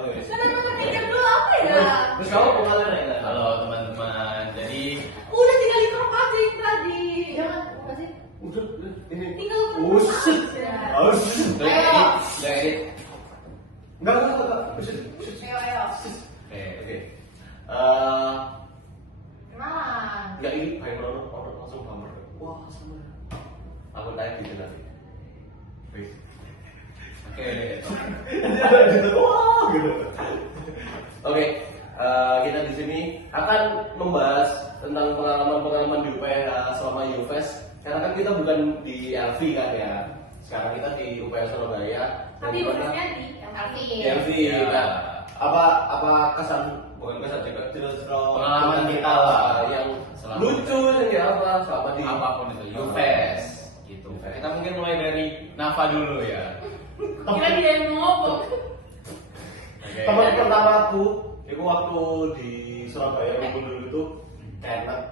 Oke. Kenapa ketiga dulu apa ya? Terus kamu pengalaman enggak? Halo teman-teman, jadi Udah tinggal di top aja yang tadi. Jangan apa sih? Udah, ini. Tinggal Uset. Harus. Ayo. udah edit. Enggak. Uset. Ayo. Oke. Oke. Kenalan. Enggak ini final orang langsung bumper. Wah, sama. Aku tanya gitu nanti. Wih. Oke. Wah, gitu. Oke, kita di sini akan membahas tentang pengalaman-pengalaman di UPH selama UFES. Karena kan kita bukan di LV kan ya. Sekarang kita di UPH Surabaya. Tapi bukannya di LV. Nah, apa kesan bukan kesan juga Pengalaman kita lah yang selama lucu ya apa selama di Apapun itu, UFES gitu. Kita mungkin mulai dari Nafa dulu ya. Kira dia yang ngomong. Oke. teman pertama aku itu waktu di Surabaya kumpul dulu itu Kenneth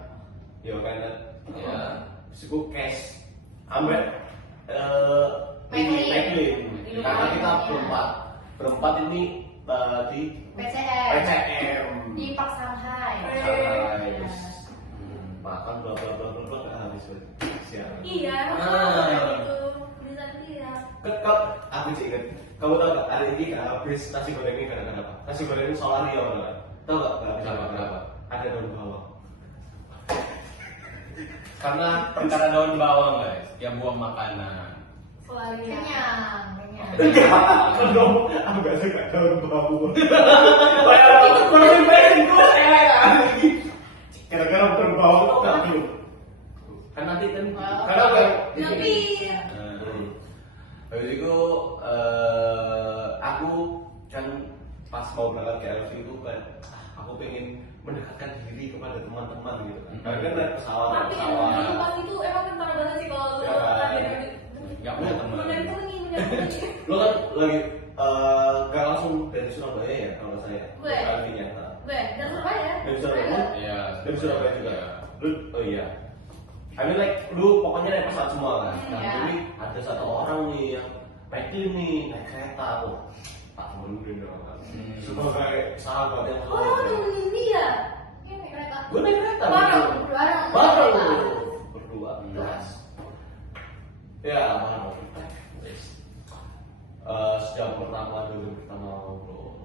ya Kenneth Ya. Siku cash ambek Maclean. karena kita berempat ini di PCM. PCM Di Park Shanghai. Shanghai makan bla bla bla bla bla nggak habis siapa Iya. Ah. Itu bisa lihat. aku sih ingat kamu tahu nggak hari ini nggak habis nasi gorengnya gara-gara apa nasi gorengnya Solario kan tahu nggak habis apa kenapa ada daun bawang Karena perkara daun bawang guys, yang buang makanan. Selalu kenyang. kalau aku nggak suka daun bawang kayak pengen gue gara-gara daun bawang tuh nggak belum kan nanti kan karena Tapi habis itu aku kan pas mau berangkat ke LV itu kan aku pengen mendekatkan diri kepada teman-teman gitu kan karena kan naik pesawat tapi yang pas itu emang kentara banget sih kalau lu Ya. lagi Nggak punya teman. menyanyi. lo kan lagi gak langsung dari Surabaya ya kalau saya Gue. ke LV-nya Gue dari Surabaya. dari Surabaya Iya. dari Surabaya juga lu oh iya I mean like lu pokoknya naik pesawat semua kan nah Iya. jadi ada satu orang nih yang Maclean nih naik kereta tuh tak temenin dong kan sebagai sahabat yang Oh, lu nemenin dia. Iya, naik kereta. gue naik kereta Bareng. berdua jelas ya bareng sejam pertama dulu pertama ngobrol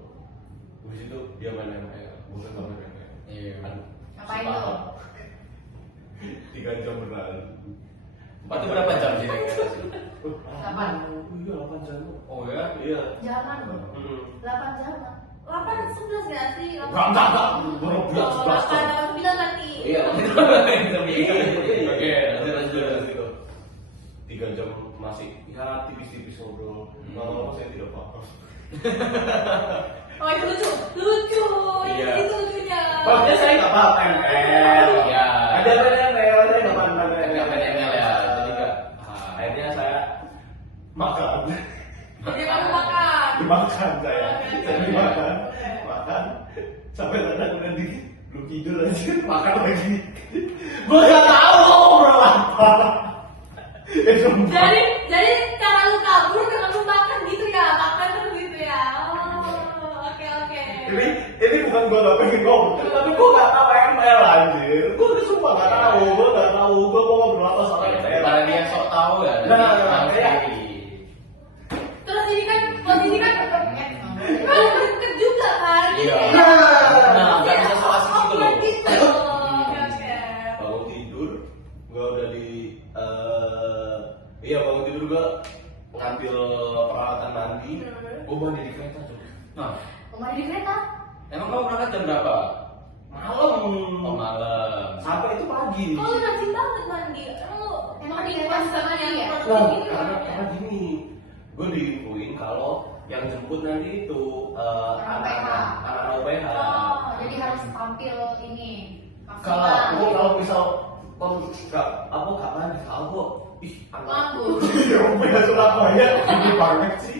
habis itu dia main ML bukan main ML Iya. Ngapain lo? 3 jam berlalu Itu berapa jam sih kira-kira sih? 8. Iya 8 jam Oh ya? iya Jaman. 8 jam. 8 11 enggak sih? enggak baru 11 8 9 nanti. iya Oke, lanjut 3 jam masih ya tipis-tipis ngobrol lama-lama saya tidak apa-apa Oh, itu lucu. Iya. Itu lucunya. maksudnya saya nggak apa-apa ML Iya. ada ML saya nggak apa-apa Nggak main ML ya, jadi nggak. akhirnya saya makan Jadi kamu makan. dimakan saya Oke. dimakan makan sampai tanda udah dikit belum tidur aja makan lagi gue nggak tahu ngobrol apa Jadi cara lu kabur karena lu makan gitu ya, makan terus gitu ya. Oh, oke. ini bukan gue gak pengen ngomong tapi gue gak tahu ML anjir gue sumpah gak tahu gue mau ngobrol apa soal ML Para dia sok tahu ya. Nah, tahu kayak- sendiri. Terus ini kan deket juga kan. Iya. Nah, nggak bisa so asik gitu loh. Gitu. Oke. bangun tidur gue udah di iya bangun tidur gue ngambil peralatan mandi gue mandi di kereta tuh Nah, Rumah di kereta. emang kamu berangkat jam berapa? malam Oh malam. sampai itu pagi Oh, lu rajin banget mandi. Emang di kereta sama yang Nah, karena gini, gue diinfoin kalau yang jemput nanti itu anak-anak UPH. Oh, jadi harus tampil ini. Kalau misal apa kapan tahu kok ih Mampu. Iya, UPH Surabaya ini banget sih.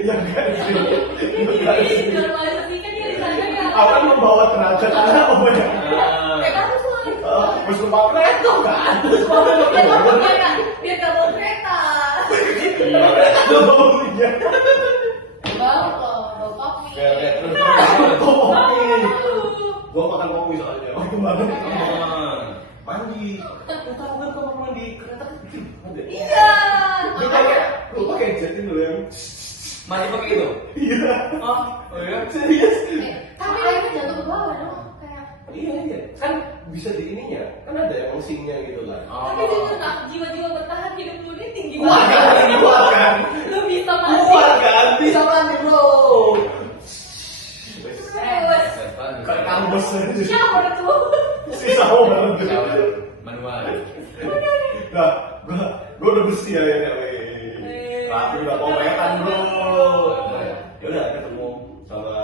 Ya enggak sih. Jadi normalisasi kan dia di sana ya. Awal membawa tenaga karena UPH. Kamu semua. Terus numpak kereta kan? Terus Biar gak bawa kereta. baunya. Bau loh, bau gua makan kopi soalnya. Oh, kemarin. Teman. Mandi. Lu tahu kan kamar mandi kereta kecil? Ada. Iya. Lu pakai jet itu yang. Mandi pakai itu? Iya. Oh iya? Serius. Tapi airnya jatuh ke bawah dong. Kayak. Iya. Kan bisa di ininya. Kan ada yang mesinnya gitu lah. Tapi jujur nak jiwa-jiwa bertahan hidup lu ini tinggi Kuat kan? Lu bisa mandi. Kuat kan? Bisa mandi bro. Terus. Kayak kampus aja. Shower tuh. Sisa banget. Shower manual. Nah, gua udah bersih ya tapi udah korekan bro. Ya udah ketemu sama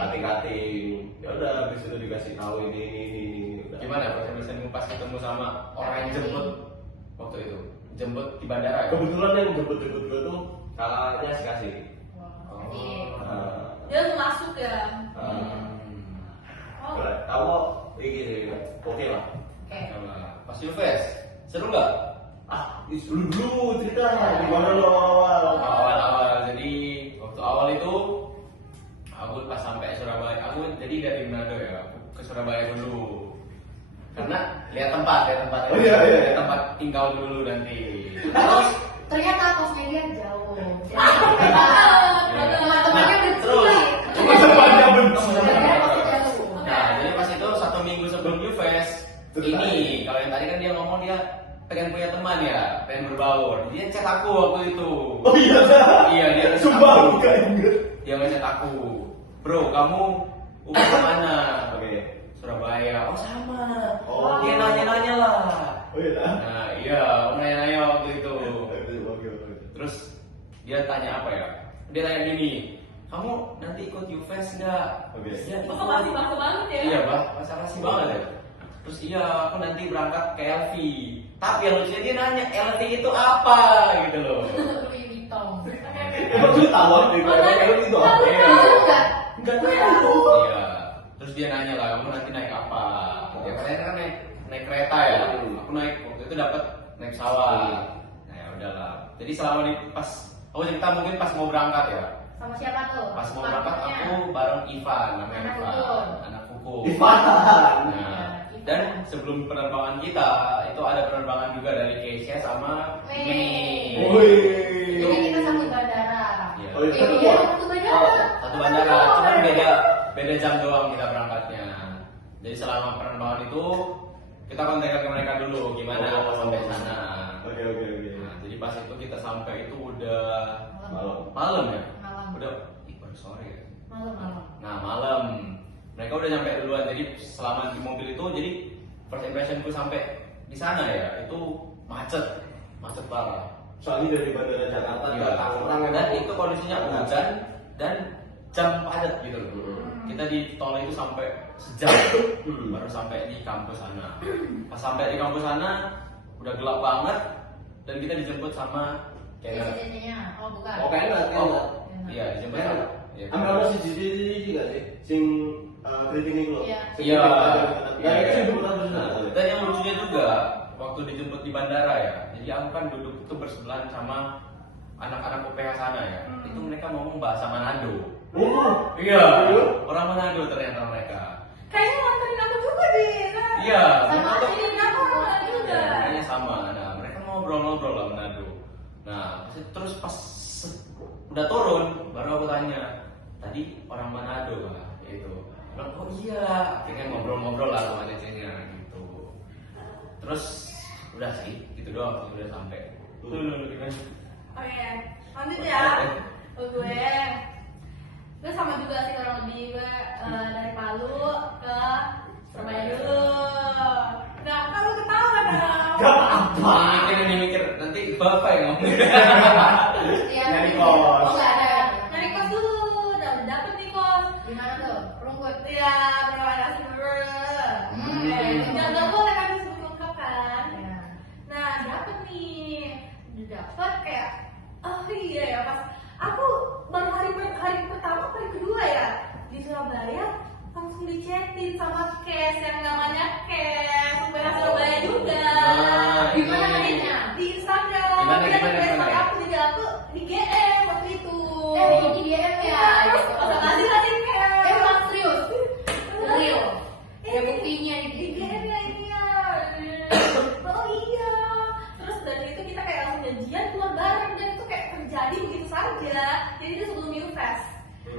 kating-kating. Ya udah habis itu dikasih tahu ini. Udah. Gimana perasaan pas ketemu sama orang yang jemput waktu itu? Jemput di bandara ya? Kebetulan yang jemput-jemput gua tuh kakaknya si kasih. Dia langsung masuk ya. Oh. Kamu ini oke lah. Oke. Pas Yufes, seru nggak? Dulu cerita gimana lo awal? Awal-awal, jadi waktu awal itu aku pas sampai Surabaya, aku jadi dari Manado ya, aku ke Surabaya dulu. Karena lihat tempat. Oh, iya. Lihat tempat tinggal dulu nanti. Terus ternyata kosnya dia jauh. Teman-temannya terus. Teman-temannya benci. Nah, jadi pas itu 1 minggu sebelum Yufes, ini kalau yang tadi kan dia ngomong dia pengen punya teman ya, pengen berbaur. Dia chat aku waktu itu. Oh iya dah. Iya dia. Sumpah aku gak inget. Dia ngechat aku, bro kamu umur kemana? Oke. Surabaya. Oh sama. Oh. Dia nanya-nanya lah. Oh iya dah. Nah iya, aku nanya-nanya waktu itu. Oke. Terus dia tanya apa ya? Dia tanya gini, kamu nanti ikut Yufes nggak? Oke. Dia, Kok masih bangsa banget ya? Iya bah, basa-basi banget ya. Terus iya, aku nanti berangkat ke LV. Tapi yang lucunya dia nanya, LV itu apa gitu loh. Louis Vuitton. Emang lu tahu apa itu apa? Enggak tahu. Iya. Terus dia nanya lah, kamu nanti naik apa? Ya saya kan naik kereta ya. Aku naik waktu itu dapat naik pesawat. Nah ya udahlah. Jadi selama di pas aku cerita mungkin pas mau berangkat ya. Sama siapa tuh? Pas mau berangkat aku bareng Ivan, namanya Anak Ivan, hukum. anak hukum. Ivan. Nah, dan sebelum penerbangan kita itu ada penerbangan juga dari Keisha sama Mei. Wih. Jadi kita satu bandara. Iya. Oh, iya. Iya, satu bandara. Satu bandara, cuman beda jam doang kita berangkatnya. Jadi selama penerbangan itu kita kontak ke mereka dulu gimana pas sampai sana. Oke. Nah, jadi pas itu kita sampai itu udah Malam. ya. Malam. Udah baru sore ya. Malam. Nah malam mereka udah nyampe duluan, jadi selama di mobil itu jadi first impressionku sampai di sana ya itu macet parah. Soalnya dari bandara Jakarta ke Iya. Tangerang Dan itu kondisinya hujan dan jam padat gitu loh. Kita di tol itu sampai sejam baru sampai di kampus sana. Pas sampai di kampus sana udah gelap banget dan kita dijemput sama Kenneth. Biasanya, oh bukan. Oh kayaknya Oh, iya dijemput sama. Iya. Ambil si Jiji juga sih, sing greeting itu loh. Iya. Iya. Ya itu sih jemputan terus. Dan yang lucunya juga waktu dijemput di bandara ya, jadi aku kan duduk itu bersebelahan sama anak-anak UPH sana ya. Itu mereka ngomong bahasa Manado. Oh. Iya, orang Manado ternyata mereka. Kayaknya nontonin aku juga deh. Kan? Iya, Sama mereka tuh- ini berapa orang juga. Ya, kayaknya sama. Nah, mereka ngobrol-ngobrol lah Manado. Nah, terus pas udah turun, baru aku tanya, tadi orang Manado lah, itu. Bilang, oh iya, akhirnya ngobrol-ngobrol lah sama cecenya gitu. Terus udah sih, gitu doang, udah sampai. Oke, lanjut ya. Gue sama juga sih kurang lebih gue dari Palu ke Surabaya dulu. Nah, kalau ketawa dong. Gak apa. Ini mikir nanti bapak yang ngomong. Iya, Nyari tapi- kos. Oh nggak ada. Nyari kos dulu, udah dapet nih kos. Di mana tuh? Rungkut. Iya, berapa kasih dulu. Nggak boleh kan disebut lengkap kan. Nah, dapet nih, udah dapet kayak, oh iya ya pas aku baru hari pertama, hari kedua ya di Surabaya langsung dichatin sama Kes yang namanya Kes supaya Surabaya juga. Nah, Di mana ini. adanya? Di Instagram. Gimana, Dia gimana, request gimana? aku jadi aku di GM waktu itu. Di DM ya? Terus pas kasih Kes. Emang serius? Serius.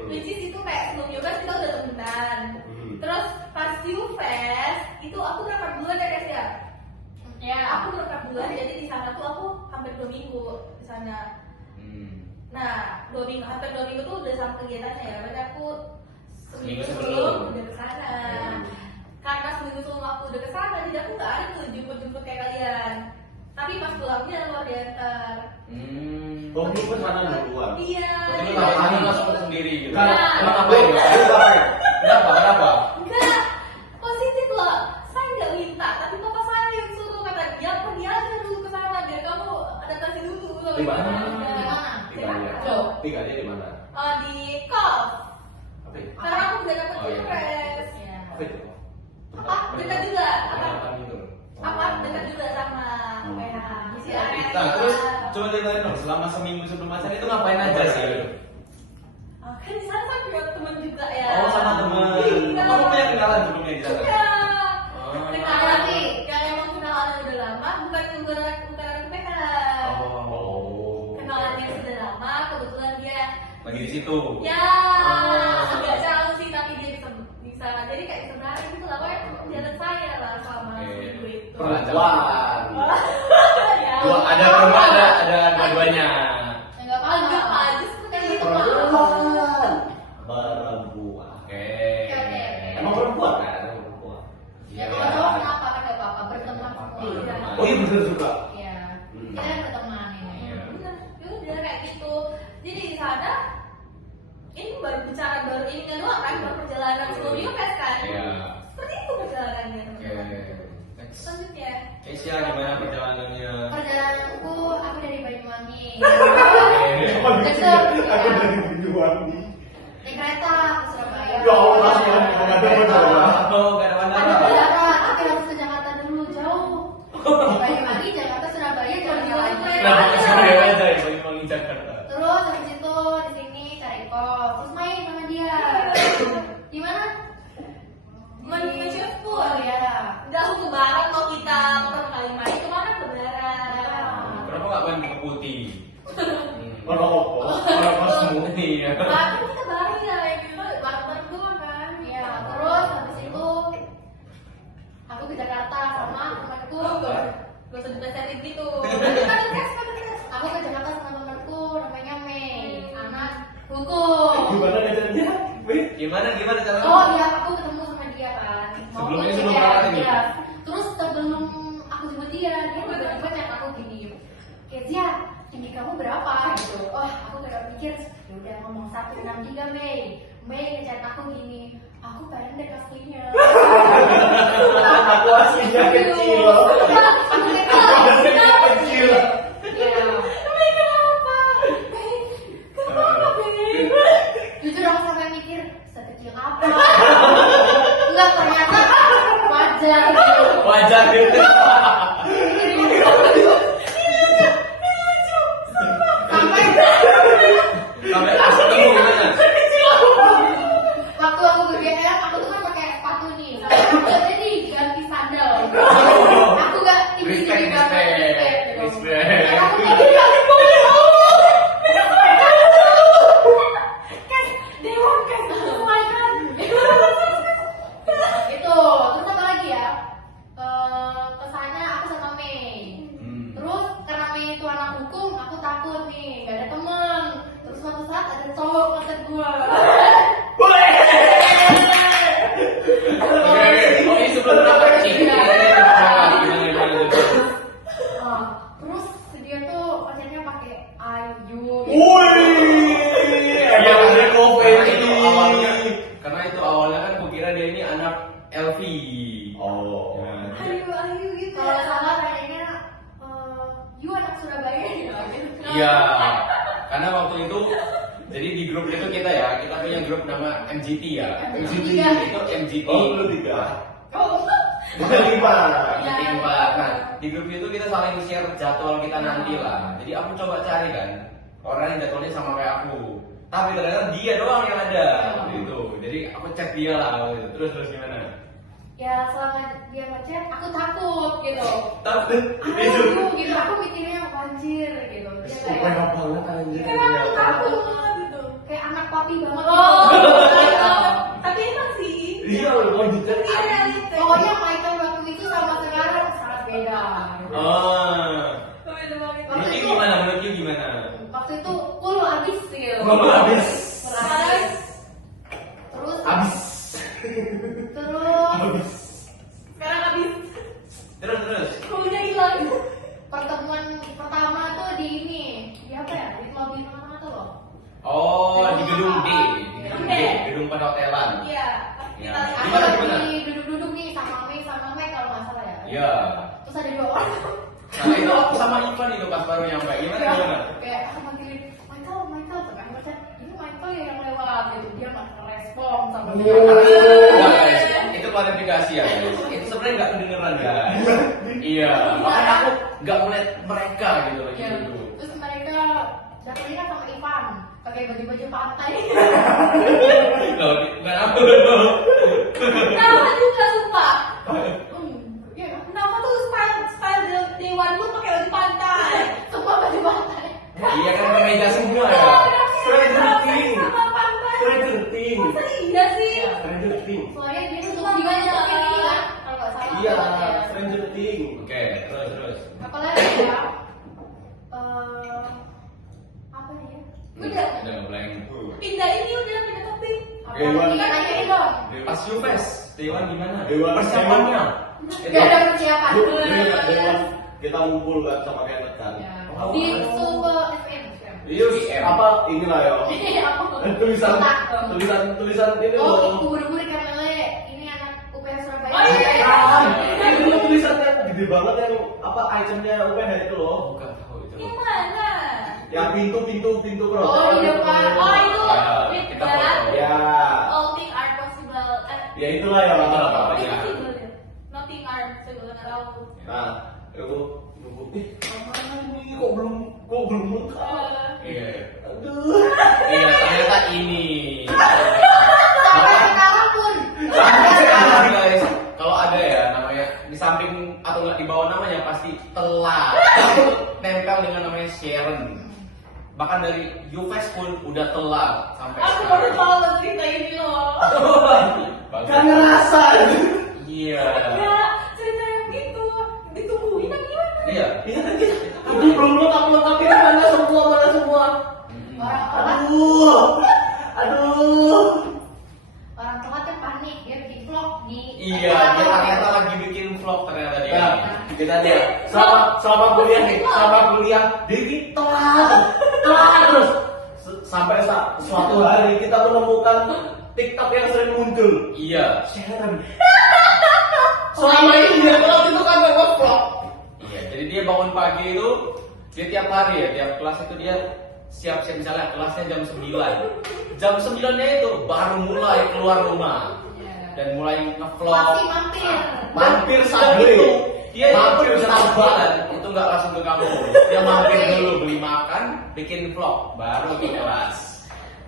which is itu kayak sebelum Yufest kita udah temenan. Terus pas Yufest itu aku berangkat bulan ya guys ya. Ya, aku berangkat bulan, jadi di sana tuh aku hampir 2 minggu di sana. Nah, 2 minggu, hampir 2 minggu tuh udah sama kegiatannya ya. Berarti aku seminggu sebelum udah kesana. Karena seminggu sebelum aku udah kesana, jadi aku nggak ada tuh jemput-jemput kayak kalian. Tapi pas pulangnya luar diantar. Oh, lu ke sana duluan. Iya. Betul nggak kamu langsung sendiri gitu. Nah. Emang ngapain? Kenapa? Enggak, positif loh. Saya nggak minta, tapi bapak saya yang suruh kata dia pergi aja dulu ke sana biar kamu adaptasi dulu. Di mana? Tinggalnya di mana? Di kos. Apa itu? Karena aku udah dapet Oh, iya. Yufest. Apa itu? Apa? Dekat juga. Apa itu? Apa? Dekat juga sama PH. Nah, terus coba ceritain dong, selama seminggu sebelum acara itu ngapain aja sih? Kan di sana saya punya temen juga ya. Oh, sama temen. Iya. Kamu punya kenalan sebelumnya di sana? Iya. Oh. Kenalan nih, yang emang kenalan udah lama, bukan anak PH. Oh. Kenalan yang sudah lama, kebetulan dia Lagi di situ. ya Oh. nggak jauh sih, tapi dia bisa jadi kayak sebenarnya gitu lah, pokoknya jalan saya lah selama Oke. seminggu itu. Perempuan. Ya. Ada perempuan, ada dua-duanya. Enggak anggap aja seperti itu. Perempuan. Perempuan. Oke. Emang perempuan kan? Emang perempuan. Iya. Kalau cowok kenapa kan gak apa-apa berteman semua. Oh iya bener juga. Iya. Kita kan berteman ini. Iya. Bener, ya udah kayak gitu. Jadi di sana ini baru bicara baru ini kan doang kan, baru perjalanan sebelum Yufest kan. Iya. Seperti itu perjalanannya. Oke. Next. Selanjutnya. Kesia gimana perjalanannya? Perjalananku aku dari Banyuwangi. Aku dari Banyuwangi. Naik kereta ke Surabaya. Ya Allah, semuanya ada bandara. Oh, gak ada Ada bandara. bandara, tapi harus ke Jakarta dulu jauh. Banyuwangi, Jakarta, Surabaya jauhnya lagi. Kenapa ke Surabaya aja ya, Banyuwangi Jakarta? Terus habis itu di sini cari kos, terus main sama dia. Di mana? Main Chefku. Oh iya. Udah aku bareng mau kita pertama kali main kemana ke Barat. Kenapa gak main ke Putih? Orang apa? Orang pas semua. Iya. Bahkan kita bareng ya kayak gitu bareng-bareng doang kan. Iya, terus habis itu aku ke Jakarta sama temanku. Gak usah dibacain gitu. Kan tes. Aku ke Jakarta sama temanku namanya Mei, anak hukum. Gimana ngajarnya? Wih. Gimana caranya? Oh iya, aku ketemu sama dia kan. Sebelumnya ke sebelum dia, berangkat ini? iya. Terus sebelum aku jemput dia tiba-tiba chat aku gini, Kezia, tinggi kamu berapa? Gitu. Oh, aku kayak mikir, ya udah ngomong 163 Mei. Mei ngechat aku gini, aku pendek aslinya. Aku aslinya kecil. Aku Kecil. Iya. Tapi kenapa? Kenapa Beb? Jujur aku sampai mikir, sekecil apa? Enggak, ternyata wajar gitu. Wajar gitu. Sampai pas ketemu gimana? Waktu aku ke GM, aku tuh kan pakai sepatu nih. Aku jadi ganti sandal. Aku gak ini Respect, banget. respect. Aku kayak Dewan kan sesuaikan. itu. Terus apa lagi ya? Kesana aku sama Mei. Terus karena Mei itu anak hukum, aku takut nih, gak ada temen. Terus suatu saat ada cowok ngechat gue. Oke, sebelum berangkat Terus dia tuh pacarnya pakai Ayu. Wih. Emang ada awalnya, karena itu awalnya kan kukira dia ini anak Elvi. Oh. Ayu gitu. Kalau salah kayaknya you anak Surabaya gitu. Iya. Karena waktu itu jadi di grup itu kita punya grup nama MGT ya. MGT. Itu MGT. Oh, lu tiga. Oh. Bukan 5. MGT 4. Nah, di grup itu kita saling share jadwal kita nanti lah. Jadi aku coba cari kan orang yang jadwalnya sama kayak aku. Tapi ternyata dia doang yang ada gitu. Jadi aku chat dia lah gitu. Terus gimana? Ya selama dia ngechat aku takut gitu. Tapi Ayu gitu, aku mikirnya banjir gitu. Dia Supaya kayak banget anjir. Kenapa takut gitu? kayak anak papi banget. Oh. Ngomong habis. Terus Habis. terus Sekarang habis. Terus. Kulinya hilang. pertemuan pertama tuh di ini, di apa ya? Di lobby tengah-tengah tuh loh. Oh, di gedung D. Di gedung D. Gedung perhotelan. Iya. Ya. Kita lihat. Aku Gimana, lagi gimana? duduk-duduk nih sama Mei kalau nggak salah ya. Iya. Terus ada 2 orang. Nah, itu aku sama Ivan itu pas baru nyampe. Gimana? Kayak aku manggilin Michael tuh kan baca ini Michael ya yang lewat gitu, dia nggak respon sama dia. Nah, guys, itu klarifikasi ya guys. Itu sebenarnya nggak kedengeran guys. Iya, makanya aku nggak melihat mereka gitu lagi Ya, duduk. terus mereka datangnya kan sama Ivan pakai baju-baju pantai. Kalau nggak apa dulu. Nama juga sumpah. Iya kan? Nama tuh style Dewan lu pakai baju pantai. Semua baju pantai. Iya kan meja semua ya. Stranger Things. Sama pantai. Stranger Things. Masa iya sih? Stranger Things. Soalnya dia tuh juga nyebutin ini kan, kalau nggak salah. Iya, ya. Stranger Things. Oke, terus. Apalagi ya? Apa nih? Udah. Udah blank. Pindah ini udah pindah topik. Dewan. Apalagi kan nanyain dong. Pas Yufes, Dewan gimana? Dewan. Persiapannya. Gak ada persiapan. Dewan kita ngumpul kan sama kayak kan. Ya. Oh, Di oh. Super FM. Iya, IM. Apa inilah ya? Apa? tulisan Kotak. tulisan ini Oh, loh. kubur-kubur ikan lele. Ini anak UPH Surabaya. Oh, iya. Ini dulu tulisannya gede banget yang apa itemnya UPH itu loh. Bukan tahu itu. Yang mana? Yang pintu bro. Oh, iya, Pak. Oh itu. Ya, With kita that, foto. Ya. all things are possible. Ya itulah ya Itulah, apa. Pak. Itu Ya. sih gue liat. Nothing are possible nggak tahu. Nah, aku nunggu. Mana ini kok belum lengkap? Iya. Aduh. Iya, ternyata ini. Sampai sekarang pun. Sampai sekarang guys, kalau ada ya namanya di samping atau nggak di bawah namanya pasti telat. Nempel dengan namanya Sharon. Bahkan dari Yufes pun udah telat sampai Aku baru tahu lo cerita ini loh. Bagus. Kan ngerasa. Iya. Ya cerita yang gitu ditungguin kan gimana? Iya. Iya kan kita. Aduh belum lengkap ini mana semua. Orang Aduh. tua tuh panik, dia bikin vlog di. Iya, dia ternyata lagi bikin vlog ternyata dia. Ya, kita lihat selama kuliah nih, Diki telat terus sampai suatu hari kita menemukan TikTok yang sering muncul. Iya. Sharon. Selama ini dia telat itu kan nggak vlog. Iya, jadi dia bangun pagi itu dia tiap hari ya, tiap kelas itu dia siap-siap misalnya kelasnya jam 9. Jam 9-nya itu baru mulai keluar rumah dan mulai ngevlog. Masih mampir. Mampir Dan sambil itu dia mampir jam sabar. 9 itu nggak langsung ke kampus. Dia mampir dulu beli makan, bikin vlog, baru ke kelas.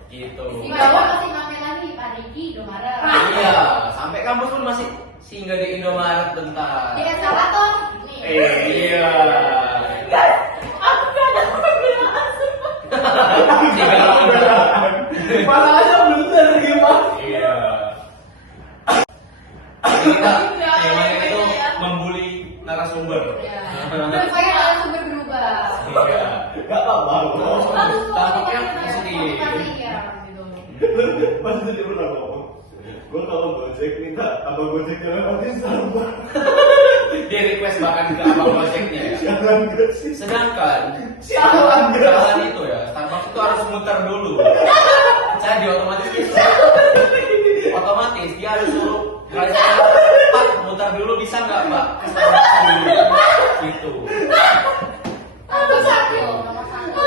Gitu. Di bawah masih mampir lagi Pak Diki, Indomaret. Iya, sampai kampus pun masih singgah di Indomaret bentar. Di eskalator. Nih. Iya. Aku gak ada perbedaan. Masalahnya bener gimana? Iya. Jadi kita temanya itu membuli narasumber. Ya. Dan saya harus sumber berubah. Iya. Gak apa-apa. Tampaknya positif. Tapi ya gitu. Pas itu dia pernah ngomong, gue kalau Gojek minta abang Gojek jangan pakai Starbucks. Dia request bahkan ke abang Gojeknya ya. Jangan gak sih? Sedangkan Sialan gak? jalan itu ya, Starbucks itu harus muter dulu. Jadi otomatis dia harus suruh driver, Pak muter dulu bisa nggak Mbak ke Starbucks dulu gitu. Nomor satu. Nomor satu.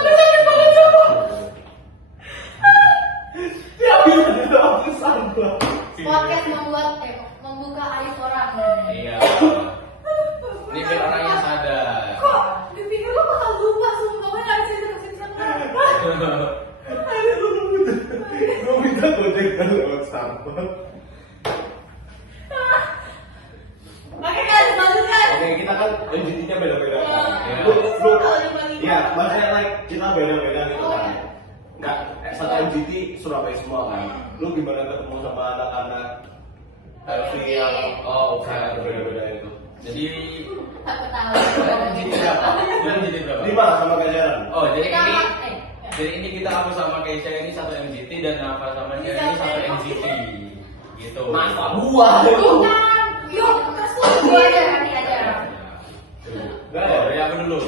Dia bisa pakai Starbucks. Podcast membuka aib orang. Iya. Ini biar orangnya sadar. Kok dipikir lo bakal lupa sumpah gue gak bisa cerita. Gue minta Gojek dan lewat Starbucks. Oke kan, lanjutkan. Oke, kita kan NGT-nya beda-beda kan. Ya. Lu, Kalau dibanding iya, maksudnya like kita beda-beda gitu Oh, kan. iya. Enggak, satu NGT Surabaya semua kan. Lu gimana ketemu sama anak-anak LV yang Oh, oke. beda-beda itu? Jadi Aku tahu. jadi berapa? Bulan jadi berapa? 5 sama Gajaran. Oh, jadi Kita ini amat, Jadi ini aku sama Keisha ini satu MGT dan Nafa sama Cia ini satu NGT. Gitu. Masa buah. Bukan. Yuk, terus tuh Gua aja nanti aja. Enggak Oh, ya? dari aku dulu.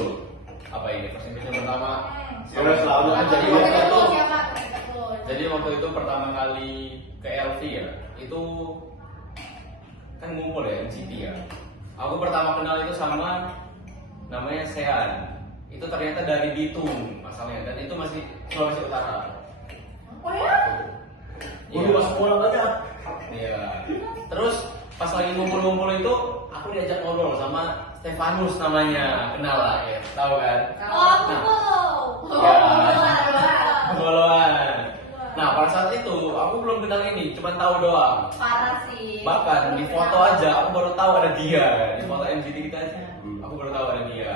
Apa ini? First impression pertama. Sudah selalu kan jadi waktu waktu itu. Siapa? Lu. Jadi waktu itu pertama kali ke LV ya, itu kan ngumpul ya MCT ya. Aku pertama kenal itu sama namanya Sean. Itu ternyata dari Bitung asalnya dan itu masih Sulawesi Utara. Oh ya? Gua lupa sekolah aja. Iya. Terus pas lagi ngumpul-ngumpul itu aku diajak ngobrol sama Stefanus namanya, kenal lah ya, tahu kan? Oh, Nah, tuh. Ya. Oh, Followan. Nah pada saat itu aku belum kenal ini, cuma tahu doang. Parah sih. Bahkan di foto aja aku baru tahu ada dia, di foto MGT kita aja aku baru tahu ada dia.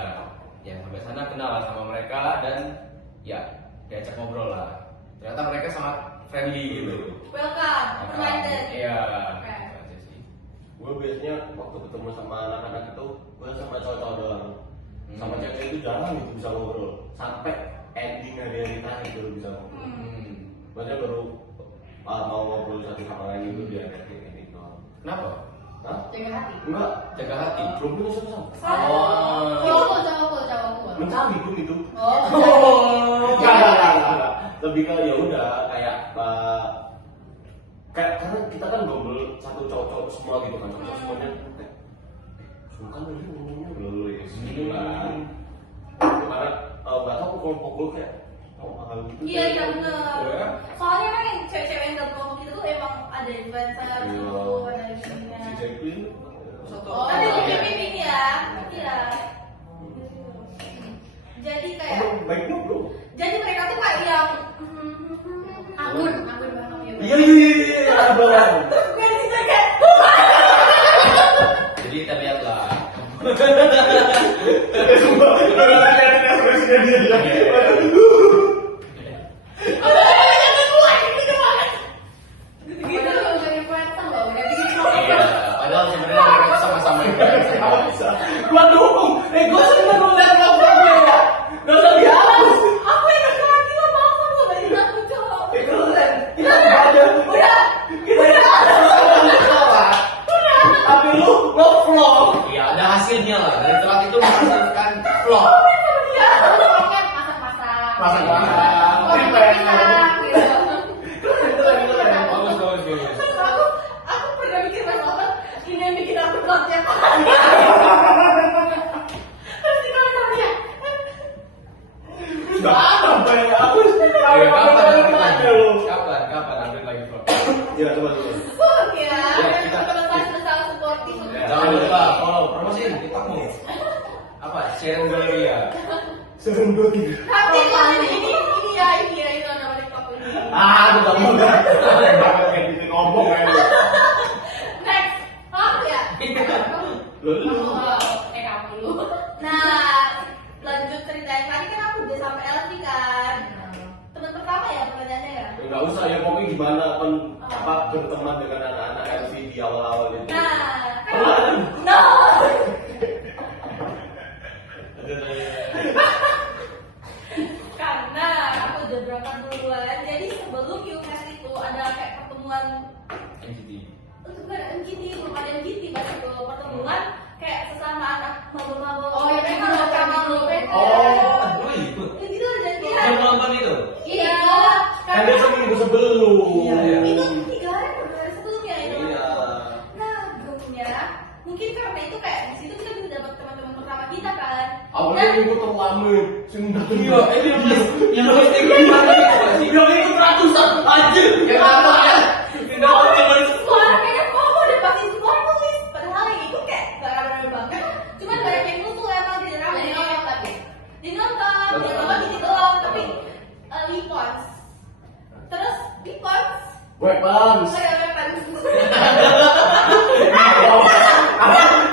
Ya sampai sana kenal lah sama mereka dan ya diajak ngobrol lah. Ternyata mereka sangat friendly gitu. Welcome, provided. Iya. Oke. Gitu aja sih. Gue biasanya waktu ketemu sama anak-anak itu, gue sama cowok-cowok doang. Sama cewek itu jarang gitu bisa ngobrol. Sampai ending hari-hari terakhir baru bisa ngobrol. Maksudnya baru mau ngobrol satu sama lain itu dia kayak gini doang. Kenapa? Hah? Jaga hati. Enggak, Jaga hati. belum punya sama-sama. Oh. Cowokku. Mencari pun itu. Oh. Enggak. Lebih ke ya udah kayak karena kita kan ngobrol satu cowok-cowok semua gitu kan, cowok semuanya. Suka lu ngomongnya dulu ya, gitu kan. Karena nggak tahu pukul-pukul kayak mahal gitu. Iya, iya bener. Oh, ya? Soalnya kan yang cewek-cewek yang gabung gitu tuh emang ada influencer, Iya. gitu, ada gininya. Si Jacqueline. Satu. Oh, ada di pimpin ya. Iya. Jadi kayak, Oh, baik dong bro. jadi mereka tuh kayak yang Anggun banget ya. Iya, ada banget. terus gue di situ kayak Jadi kita lihat lah. Sumpah, kalau lihat ekspresinya dia. gitu. Padahal udah influencer loh, udah bikin Iya. Padahal sebenarnya mereka sama-sama influencer. Gua dukung. Gua seneng ngeliat vlog-vlog gue ya. Gak usah dihapus. Aku yang keluar kita mau sama dari aku cowok. Keren. Kita ada. Kita salah. Tapi lu nge-vlog. Iya, ada hasilnya lah. Dari telat itu menghasilkan vlog. masak-masak. Masak-masak. Pisang gitu. Bagus, bagus, bagus. Terus aku pernah mikir masalah ini yang bikin aku kuat ya. Terus di komentarnya, Gak ada banyak. Aku Iya, kapan ada lagi? lu. Kapan update lagi vlog? Ya, coba. fuck ya. Ya, kita- Teman-teman selalu supportive. Jangan lupa follow, promosiin TikTokmu. Apa? Sharing Galeria. Serem gue tiga. Tapi kalau ini ya itu nama TikTok ini. Aku gak mau dah. Kayak gitu ngomong aja. Next, apa ya? Lu. Kamu dulu. Nah, lanjut cerita yang tadi kan aku udah sampai LV kan. Teman pertama ya pertanyaannya ya. Enggak usah ya, pokoknya gimana apa berteman dengan anak-anak LV di awal-awal itu. Nah, Apaan? no. Karena aku udah berangkat duluan, jadi sebelum UCAS itu ada kayak pertemuan NGT. untuk ada MGT, belum ada MGT pas itu pertemuan kayak sesama anak mabuk-mabuk. Oh, ya, mereka dulu, sama dulu. Oh, lu ikut? Ya gitu aja dia. Yang nonton itu? Iya, Kan dia seminggu sebelum. Iya, iya. itu 3 hari atau 2 hari sebelumnya itu. Iya. Nah, grupnya mungkin karena itu kayak di situ kita bisa dapat teman-teman pertama kita kan. Awalnya ikut terlama. Iya, yang lebih tinggi mana itu sih? Yang ikut ratusan anjir. Yang apa ya? Tidak ada yang baru. Suara kayaknya kok udah pasti semua tulis. Padahal yang itu kayak gak rame banget. Cuman banyak yang musuh emang di rame. Jadi nonton tapi. Di nonton di situ doang. Tapi Weapons. Terus Weapons. Weapons. Ada Weapons.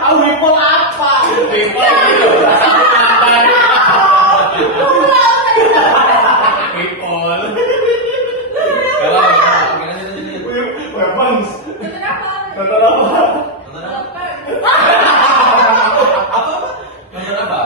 Aku weapon apa? People itu. People. Kalau gimana sih? Weapons. Nonton apa? Nonton apa? Nonton apa? Weapons. Nonton apa?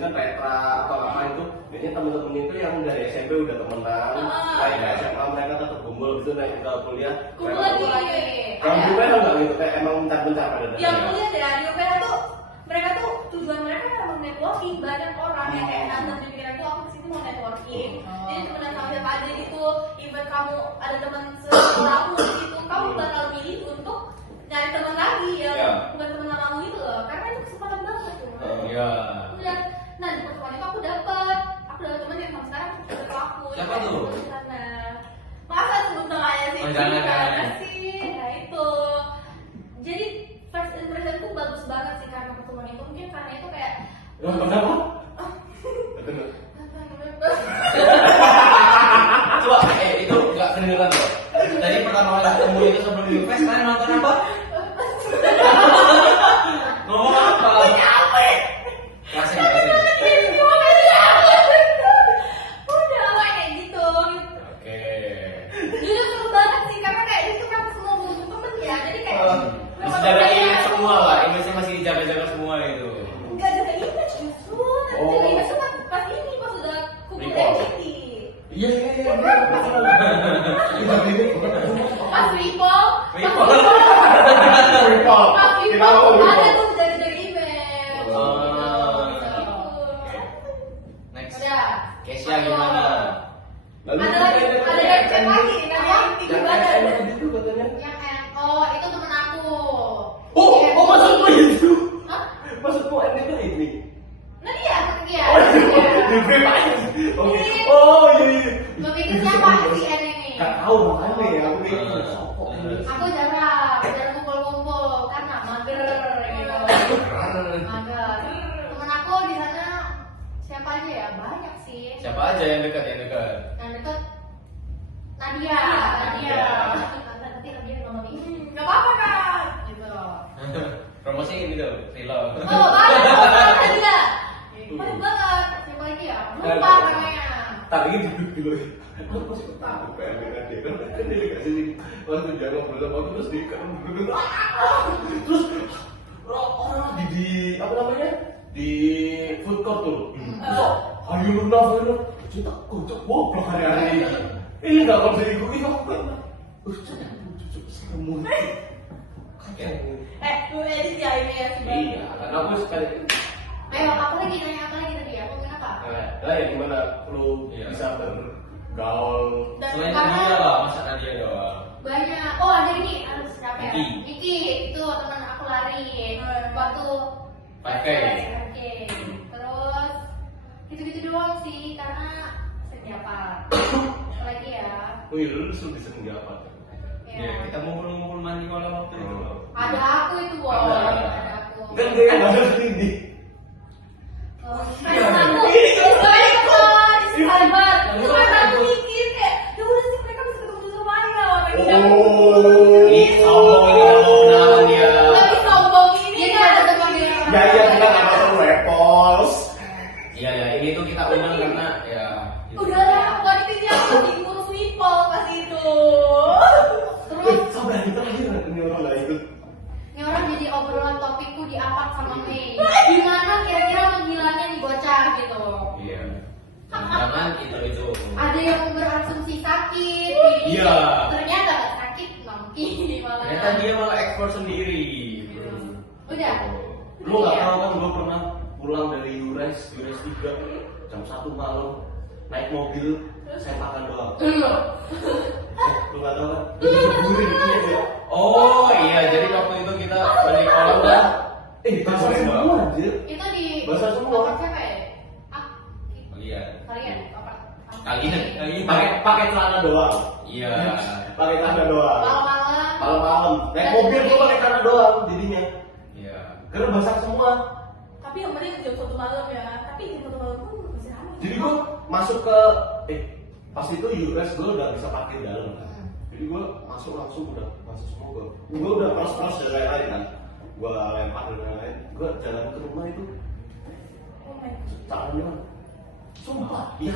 kan Petra atau apa itu, biasanya temen-temen itu yang dari SMP udah temenan, kayak dari SMA mereka tetap kumpul gitu naik ke kuliah. Kumpul mereka lagi. Kalau di UPH enggak gitu, kayak emang bentar-bentar pada Yang kuliah ya di UPH tuh mereka tuh tujuan mereka emang networking, banyak orang yang kayak nanti di pikiran tuh aku kesini mau networking. Jadi temenan sama siapa aja gitu, even kamu ada teman sekolahmu gitu, kamu bakal milih untuk nyari teman lagi yang bukan teman lamamu itu loh, karena itu kesempatan banget tuh. Iya. Udah, nah di pertemuan itu aku dapat teman yang sampai sekarang deket aku. Siapa tuh? Di sana. Masa sebut namanya sih? Oh, jangan. Gimana sih? Nah itu. Jadi first impressionku bagus banget sih karena pertemuan itu, mungkin karena itu kayak Kenapa? Coba, itu nggak kedengeran loh. Tadi pertama kali ketemu itu sebelum di fest, kalian nonton apa? Ngomong apa? Kasih. udah kayak gitu. Oke. Jujur seru banget sih karena kayak itu kan semua butuh temen ya, jadi kayak Masih jaga image semua lah, image-nya masih dijaga-jaga semua itu. nggak jaga image justru, Oh. jaga image tuh pas ini pas udah kumpul Recall. NCT. Iya. Pas recall, Recall. pas Kita recall mau recall. ada tuh jaga image. Oh. Gitu. Next. Udah. Kesya gimana? Ada yang chat lagi, namanya tinggi badan. Itu katanya. Yang oh itu temen aku. Oh, maksudmu itu? Hah? Maksudmu itu ini? Nah dia, Iya. Di brief aja. Oke. Oh iya. Lo pikir siapa si N ini? Gak tahu makanya ya, aku mikir sopok ini. Aku jarang kumpul-kumpul karena mager gitu. Mager. Temen aku di sana siapa aja ya? Banyak sih. Siapa aja yang dekat? Yang deket Nadia. Nanti Nadia ngomong ini nggak apa-apa kan? gitu. Promosiin gitu, reload. Oh banyak dia, banyak banget. Siapa lagi ya? Lupa namanya. Tadi duduk dulu. Aku masih tahu kayak dengan dia kan dia dikasih waktu dia ngobrol sama aku terus dia duduk terus orang di apa namanya di food court tuh. Terus ayo Luna, kita kocok goblok hari-hari ini nggak kalau dari gue itu aku kan serem Lu edit ya ini ya sih. iya karena aku sekali Ayo, apa lagi nanya apa lagi tadi? Aku ngomongin apa? lah ya gimana lu Iya. bisa bergaul Dan Selain karena- Nadia lah, masa Nadia doang. Banyak. Oh ada ini, ada siapa ya? Niki. Niki, itu teman aku lari waktu 5K. 5K. Terus gitu-gitu doang sih karena siapa? Apa lagi ya? wih lu sudah bisa apa Iya, kita ngumpul-ngumpul mandi malam waktu itu loh. Ada aku itu, Bo. Ada. Ada aku. kan dia yang bahas ini Karena aku baik kan, sabar. Itu karena aku mikir kayak, ya udah sih mereka bisa ketemu sama Maya. Ini sombong ini nggak mau kenalan dia. Tapi sombong ini Dia kan. ada teman dia. ya iya kita nggak mau repos Iya ya, ini tuh kita undang karena ya. gitu. Udahlah, wanita dia aku lagi ngurus Wipol pas itu. sabar kita lagi ini orang nggak ikut Ini orang jadi obrolan topikku diangkat sama Mei. Gimana kira-kira menghilangnya nih bocah gitu. Iya. Jangan itu. Ada yang berasumsi sakit. Iya. Ternyata nggak sakit, nongki malah. Ternyata dia malah ekspor sendiri. Udah. lu nggak tahu kan gua pernah pulang dari Yures 3 jam 1 malam naik mobil saya makan doang lu nggak tahu kan lu diceburin iya Oh iya, jadi waktu itu kita balik kolam dan basah semua anjir Itu di Basah semua. tempat siapa ya? Ah, Iya. kalian apa? Kalian. pakai celana doang Iya. pakai celana doang Malam-malam. malam-malam naik mobil gua pakai celana doang jadinya Iya. karena basah semua Tapi yang penting jam 1 malam ya. Tapi jam 1 malam pun masih ramai. jadi gua masuk ke pas itu Yures gua udah bisa parkir dalam kan jadi gua masuk langsung udah masuk semua gua udah pros dan lain-lain kan gua lempar dan lain-lain gua jalan ke rumah itu Oh my god. caranya sumpah ya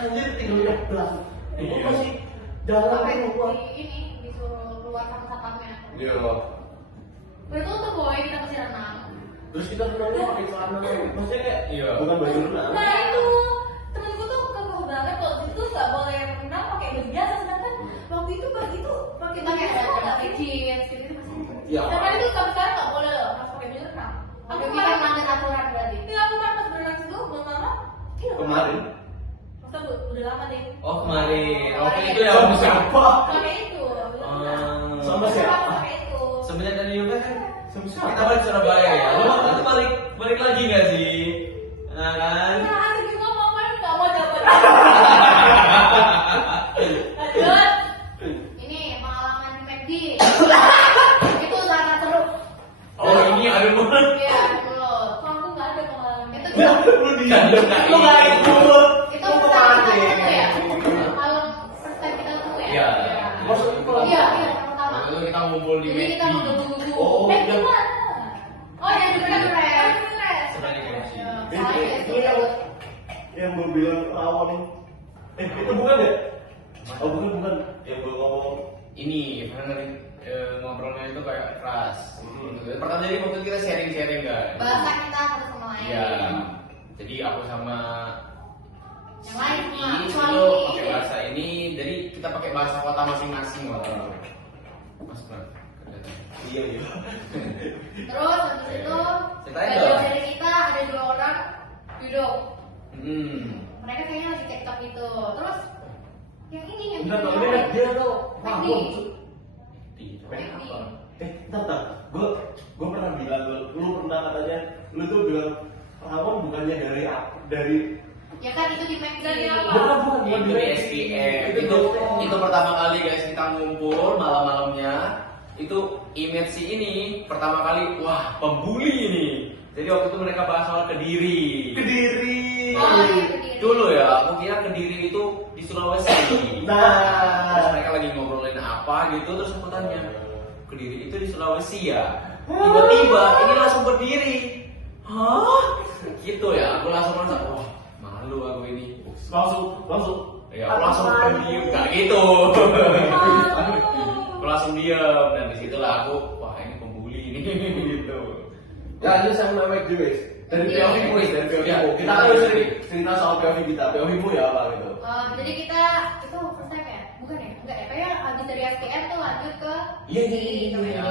anjir tinggal di belakang gua masih jalan Sampai ke rumah ini disuruh keluar sama satpamnya. iya Udah tutup boy, kita masih renang. Terus kita renangnya pakai celana, maksudnya kayak Iya. bukan baju renang. Nah itu temenku tuh kekeh banget kalau di situ nggak boleh renang pakai baju biasa, sedangkan waktu itu pagi itu pakai Kita kayak biasa ada nggak pakai sih? jeans gitu itu masih. Iya. Sedangkan itu sampai sekarang nggak boleh loh harus pakai baju renang. Aku kita melanggar aturan berarti. Aku kan pas berenang situ belum lama. Iya, Kemarin. masa udah lama deh. Oh kemarin, oke itu ya. Sama siapa? Pakai itu. Sama siapa? Pakai itu. Sebenarnya dari Yuka kan Sama kita siapa? balik Surabaya ya. Lo itu balik lagi nggak sih? Nah kan? Nah, asik juga mau kan nggak mau jawab. Lanjut. Ini pengalaman di McD. Itu sangat seru. Oh ini ada banget. Iya, dulu. Kok aku nggak ada pengalaman. Itu Lu di lu nggak ikut. itu Lu pertama kita kemana? ketemu ya. Kalau first time kita ketemu ya. Iya. Maksudnya itu Iya, iya, pertama. Waktu itu kita ngumpul di Jadi kita McD. menggebu-gebu. Oh, Eh, iya. gimana? Oh, yang di Fresh. Sebenarnya koneksi. Itu yang gue bilang rawan nih. Itu bukan ya? Oh bukan. Yang gue ngomong. Ini karena ngobrolnya itu kayak keras. Pertama jadi waktu itu kita sharing kan. Bahasa kita satu sama lain. Iya. Jadi aku sama Yang lain si semua, itu kecuali pakai ini. bahasa ini, jadi kita pakai bahasa kota masing-masing waktu itu. Mas Bro. Iya. Terus habis itu Ceritain bagian dong. dari kita ada 2 orang duduk. Mereka kayaknya lagi TikTok gitu. Terus yang ini yang Enggak tahu yang ini lain. dia tuh. McD. Apa? Entar. Gue pernah bilang lu pernah katanya lu tuh bilang Ramon bukannya dari Ya kan itu di McD. Dari apa? bukan Itu di SPM. Itu pertama kali guys kita ngumpul malam-malamnya. Itu image si ini pertama kali, wah pembuli ini. Jadi waktu itu mereka bahas soal Kediri. Kediri. Oh, iya, Kediri. Dulu ya, aku kira Kediri itu di Sulawesi. Nah. Terus mereka lagi ngobrolin apa gitu, terus aku tanya, Kediri itu di Sulawesi ya? Tiba-tiba ini langsung berdiri. Hah? Gitu ya, aku langsung merasa, wah malu aku ini. Langsung. Ya, aku langsung pendiam, gak gitu. Aku langsung diam dan disitulah aku, wah ini pembuli ini gitu. Ya ini sama McD guys. Dari Iya. POV mu guys, dari POV Iya. mu. Kita kan cerita soal POV kita. POV mu ya apa gitu. Jadi kita itu first time ya? Bukan ya? Enggak ya? Kayaknya habis dari SPM tuh lanjut ke Iya. ke McD.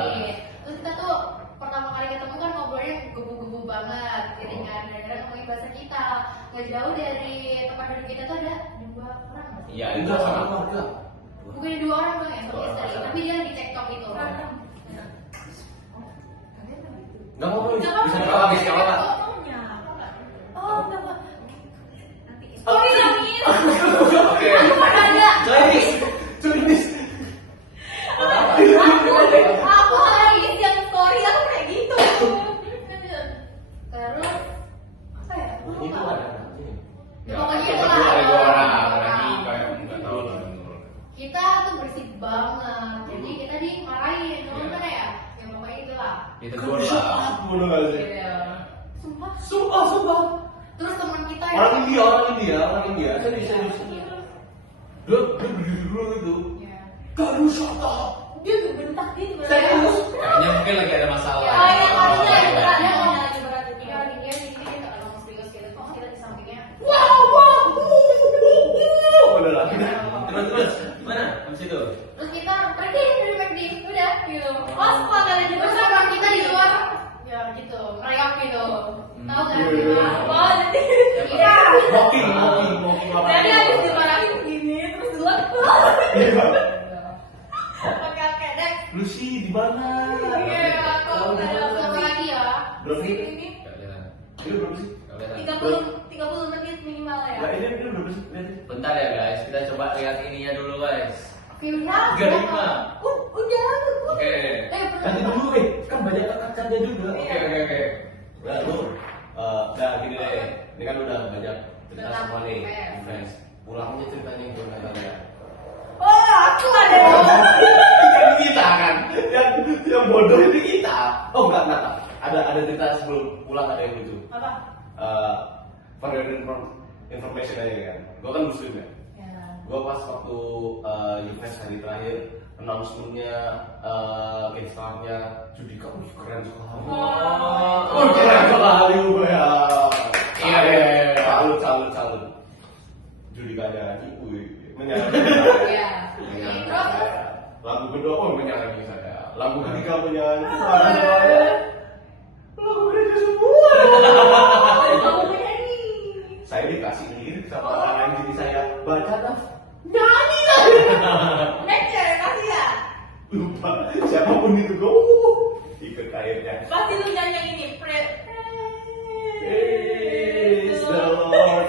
Terus kita tuh pertama kali ketemu kan ngobrolnya gebu-gebu banget gitu kan. Gara-gara ngomongin bahasa kita. Gak jauh dari tempat duduk kita tuh ada 2 orang nggak sih? Iya, itu Enggak sama sama. keluarga. Bukan 2 orang bang ya, Dua sama orang istri. pasangan. Tapi dia di TikTok itu. Enggak apa-apa. Nggak apa-apa. Bisa Nggak apa-apa, nggak apa-apa. Fotonya. Oh, kenapa? Story yang ini. Oke. Aku pernah ada. Jadi, Curinis. Aku lagi yang story aku kayak gitu. Terus apa ya? Aku Itu lupa. ada. ya, Pokoknya itu itulah, ada 2 orang ada lagi orang. kayak nggak tahu lah. Kita tuh bersih banget. Jadi kita dimarahin, cuma mana ya? Ya pokoknya itulah. Ditegur lah. Bener gak sih? Iya. Sumpah. Sumpah. Terus teman kita Orang India. Serius. Dia berdiri dulu itu. Iya. Kamu shota. Dia tuh bentak gitu. Serius? Kayaknya mungkin lagi ada masalah. Ya, Oh, iya, kalinya iya, lagi berat, iya. dia mau lagi berat. Iya, lagi dia di sini dia nggak ngomong serius gitu. Terus kita di sampingnya. Bener lah. Terus gimana? Habis itu? Terus kita pergi dari McD, udah gitu. Pas kalau kalian di Terus depan orang kita di luar, ya gitu, ngereok gitu. Tahu nggak sih? Iya. Mas? Oh, jadi Siapa? Mocking apa? jadi habis dimarahin gini terus duluan Iya. oke next. Lucy di mana? Iya, aku Tahu di udah mana? Satu lagi ya. Berapa sih? Ini Nggak kelihatan. Ini berapa sih? Nggak kelihatan. 30 menit minimal ya. Nah, ini berapa sih? Lihat. Bentar ya guys, kita coba lihat ininya dulu guys. Oke, udah. 35. Udah. Oke. Nanti dulu kan banyak kakaknya juga. Oke. Nah, lu, nah gini deh, ini kan udah banyak cerita Tentang semua nih, UPS. guys. Pulangnya ceritanya gue katanya. Oh, aku ada. Kan kita kan, yang bodoh itu kita. Oh enggak. Ada cerita sebelum pulang ada yang lucu. Apa? For your information aja kan, gue kan muslim ya. Ya. Gua pas waktu event hari terakhir announcement-nya Kickstarter-nya Judika, keren sekali. Keren sekali gue ya. Iya. Salut. Judika nyanyi, menyanyi. Iya. Terus Lagu kedua menyanyi saya. Lagu ketiga menyanyi. Lagu ketiga semua. kamu menyanyi. Saya dikasih lirik sama orang lain, jadi saya baca dah. Nyanyi lah. Necer pasti ya. Lupa siapapun itu gue ikut akhirnya. Pasti lu nyanyi yang ini. Praise the Lord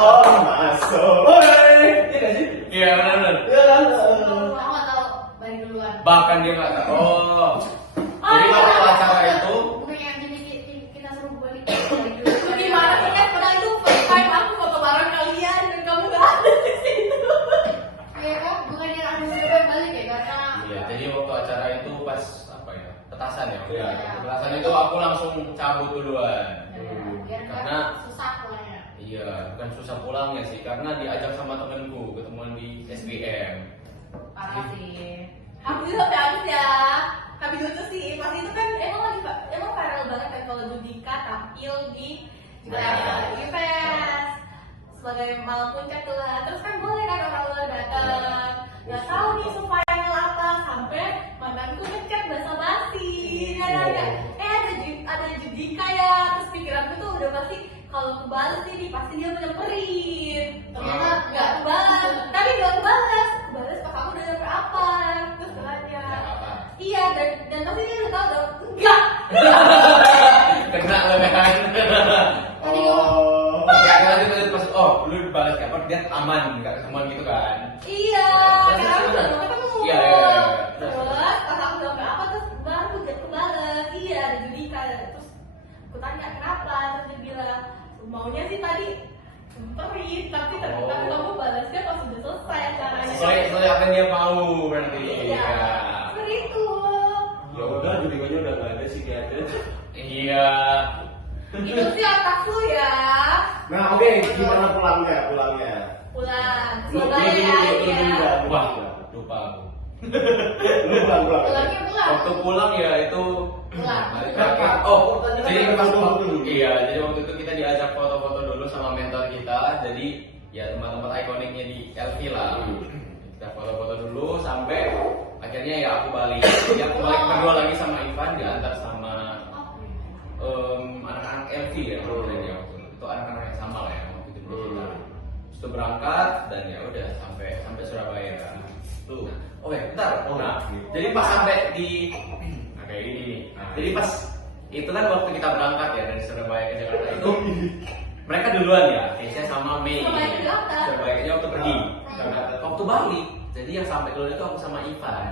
on my soul. Iya nggak sih? Iya benar. Iya kan? Aku nggak tahu balik duluan. Bahkan dia nggak tahu. Oh. Jadi waktu acara itu Bukan yang gini kita suruh balik Lu gimana sih kan? Padahal itu first time aku foto bareng kalian dan kamu nggak ada di situ. Ya kan, bukan yang aku suruh balik ya karena Iya, jadi waktu acara itu pas apa ya? Petasan ya. Iya. Petasan itu aku langsung cabut duluan. biar nggak Karena- susah pulangnya. Iya, bukan susah pulangnya sih, karena diajak sama temenku ketemuan di SBM. Parah sih. Habis sampai habis ya. Habis lucu sih. Pas itu kan emang viral banget kan kalau Judika tampil di event sebagai malam puncak tuh lah. Terus kan boleh kan orang luar datang. Nggak tahu nih viral apa sampai mantanku ngechat basa-basi. Dia nanya, ada Judika ya. Terus pikiranku tuh udah pasti kalau kebales ini pasti dia menyamperin. Ternyata nggak kebalas. Tapi nggak kebalas. Kebalas pas aku udah nyamper apa. Terus tanya, Apa? iya dan pasti dia udah tahu dong. Enggak. Kena lo kan. Tadi Oh. Tadi pas lu balas kayak apa? Dia aman, nggak ketemuan gitu kan? Iya, Terus karena aku gimana? udah ketemu. Iya, iya. Terus pas aku udah ke apa terus baru dia kebales. Iya, ada Judika. Terus aku tanya kenapa, terus dia bilang maunya sih tadi semperin, tapi ternyata Oh. kamu balasnya pas udah selesai acaranya. Sesuai apa yang dia mau berarti. Iya, seperti itu. Ya udah, Judikanya udah nggak ada sih kayaknya. Iya. Itu sih otak lu ya. Nah oke, gimana pulangnya? Pulang Lu Surabaya ya. dulu. Wah, lupa aku. Lu pulang. pulangnya pulang. Waktu pulang ya itu Pulang. balik lagi. Oh, jadi Tentang dulu. iya, jadi waktu itu kita diajak foto-foto dulu sama mentor kita. Jadi ya tempat-tempat ikoniknya di LV lah. Kita foto-foto dulu sampai akhirnya ya aku balik. Jadi aku balik berdua lagi sama Ivan, diantar sama anak-anak LV ya waktu itu anak-anak yang sama lah ya waktu itu dulu kita. Terus itu berangkat dan ya udah sampai Surabaya kan. Tuh. Oke, bentar. Nah, jadi pas sampai di kayak ini nih. Jadi pas itu kan waktu kita berangkat ya dari Surabaya ke Jakarta itu mereka duluan ya, Keisha sama Mei. Surabaya ke Jakarta. Surabaya waktu pergi. Waktu balik, jadi yang sampai duluan itu aku sama Ivan.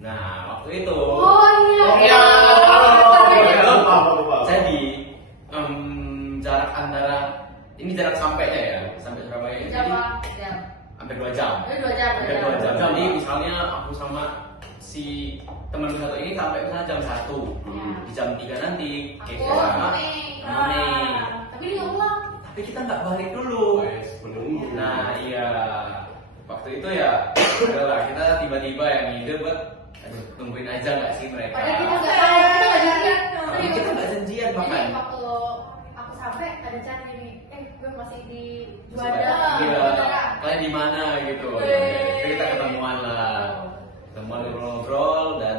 Nah, waktu itu Oh iya. Iya. Lupa. jadi jarak antara ini jarak sampainya ya sampai Surabaya ini jadi Jam. hampir 2 jam. Itu 2 jam. Hampir 2 jam. Jadi misalnya aku sama si teman satu ini sampai misalnya jam 1 di jam 3 nanti Aku Keisha sama Mei. Mei. Tapi dia nggak pulang. Tapi kita nggak balik dulu. Menunggu. Nah iya, waktu itu ya udahlah kita tiba-tiba yang ide buat aduh, tungguin aja nggak sih mereka. Padahal kita nggak tahu, kita nggak janjian. Tapi kita nggak janjian Jadi bahkan. waktu aku sampai ada chat ini, gue masih di Juanda. Juanda. Iya, Juanda. kalian di mana gitu. Wih. Jadi kita ketemuan lah, ketemuan ngobrol dan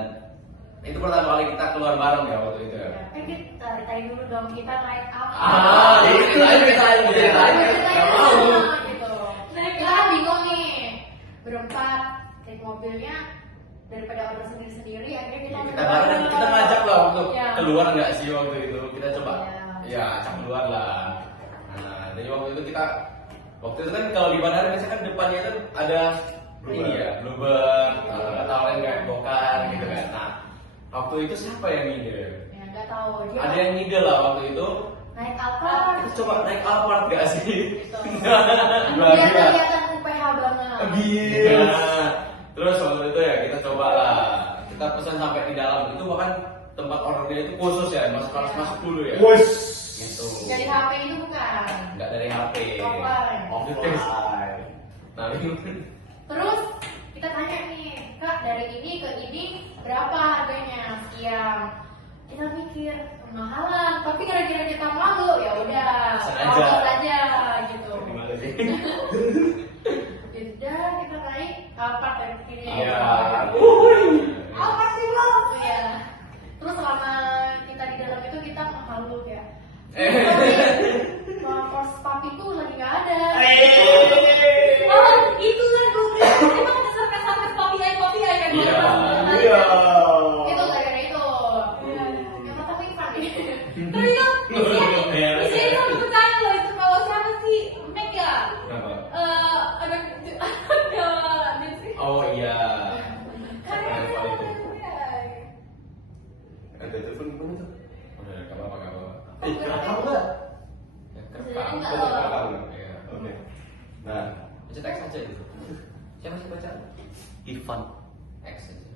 itu pertama kali kita keluar bareng ya waktu itu. Kita ceritain dulu dong kita naik apa. Jadi ceritain. Nggak mau. Gitu. Naik Kita kan bingung nih, berempat naik mobilnya daripada order sendiri-sendiri, akhirnya kita Kita bareng, kita ngajak lah untuk Iya. keluar nggak sih waktu itu kita coba. Iya. Ya, ajak keluar lah. Nah, jadi waktu itu kan kalau di bandara biasanya kan depannya kan ada ini ya, bluebird, atau lain kayak bokar gitu kan. Nah, waktu itu siapa yang ngide? Ya nggak tahu. Dia Ada yang ngide lah waktu itu. naik apa? Kita coba naik Alphard gak sih? Gitu. Gila, Biar gila. kelihatan UPH banget. Iya. Terus waktu itu ya kita coba lah. Kita pesan sampai di dalam itu bahkan tempat ordernya itu khusus ya, harus masuk dulu ya. Wes. Gitu. Dari HP itu bukan. Nggak dari HP. Offline. Offline. Nah, Terus kita tanya nih, Kak, dari ini ke ini berapa harganya? Sekian. Kita mikir mahalan, tapi gara-gara kita malu ya udah, Sengaja. malu aja gitu. gimana sih? Udah kita naik Alphard dari kiri. Iya. Apa sih lo? Iya. Terus selama kita di dalam itu kita malu ya. Pos papi tuh lagi nggak ada. Oh, itu kan gue emang ada sampai kopi air kan? Iya. Iya. Itu gara-gara itu. Yang mata Ivan nih. Tapi itu bisa itu percaya loh itu kalau siapa sih Mac ya? Kenapa? Ada Oh iya. Karena Sampai lupa itu. Ada telepon gimana tuh? Udah, gak apa-apa, gak apa-apa. Rekam nggak? Ya, Sebenarnya kerekam. nggak. Rekam. Iya. Oke. Nah, Baca teks aja gitu. Siapa sih baca? Irfan. X aja.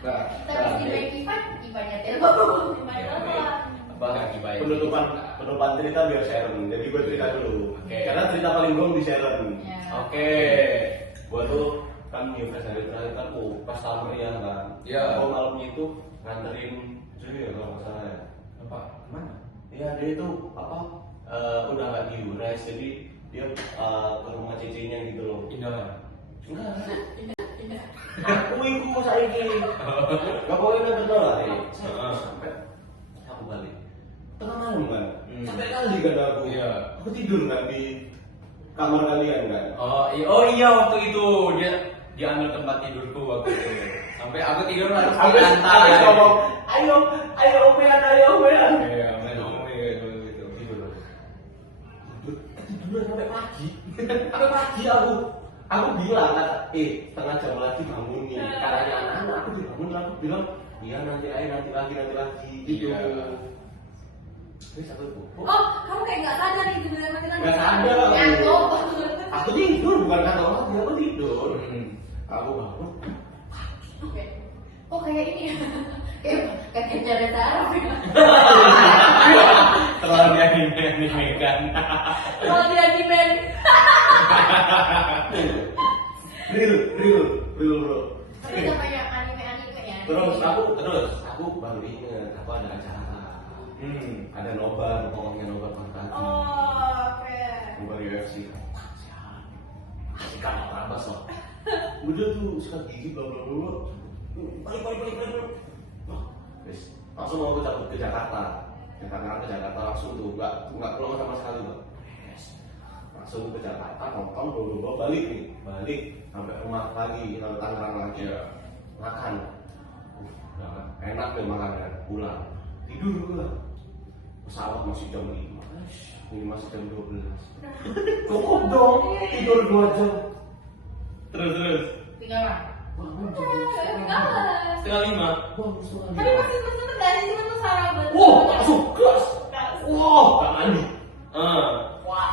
Nah, Kita di baik Ivan, Ivannya telepon. Apa kaki baik? penutupan cerita biar Sharon. Jadi gue cerita dulu. Oke. Karena cerita paling gue di Sharon. Ya. Oke. Gue tuh kan new fresh dari terakhir kan customer ya kan. Iya. Gue malamnya itu nganterin Juli ya kalau nggak salah ya. Apa? Kemana? Iya dia itu apa udah nggak diures jadi dia ke rumah cicinya gitu loh. Indah. Enggak. Aku ikut saiki. Gak boleh betul lah. Sampai aku balik. Tengah malam kan. Sampai kali kan aku. Iya. Aku tidur kan di kamar kalian kan. Oh iya waktu itu dia ambil tempat tidurku waktu itu. Sampai aku tidur harus di lantai. Habis ngomong, ayo omean. Iya, main omong gitu. Tidur. Tidur sampai pagi. Sampai pagi aku bilang kata, setengah jam lagi bangun nih. Karena anak-anak aku dibangun, aku bilang, iya nanti lagi gitu. Iya. Terus aku Oh, kamu kayak nggak sadar nih sebenarnya mati lagi. nggak sadar aku. Ngantuk. Aku tidur bukan kata mati, aku tidur. Aku bangun. Oke. Oh kayak ini ya. Kayak kerja data Arab ya. Terlalu dianimekan. Kalau dia di band. Real bro. Tapi udah banyak anime ya. Terus aku baru inget aku ada acara. Ada nobar, pokoknya nobar pagi. Oh, oke. Nobar UFC. Asik kan orang bas loh. Udah tuh sikat gigi bla. Balik. Wah, terus langsung mau ke Jakarta. Ke Jakarta langsung tuh, nggak pulang sama sekali bang. Langsung ke Jakarta, nonton dulu balik sampai rumah lagi, sampai Tangerang lagi. Makan, enak deh makannya. Pulang, tidur gua. Pesawat masih jam 5, ini masih jam 12. Cukup dong, tidur 2 jam. Terus. Tinggal lah. Bangun Enggak. Setengah 5. Bangun setengah Tapi 5. masih dari sini tuh Sarah betul. Wah, langsung gas. Wah, gak mandi. Wah.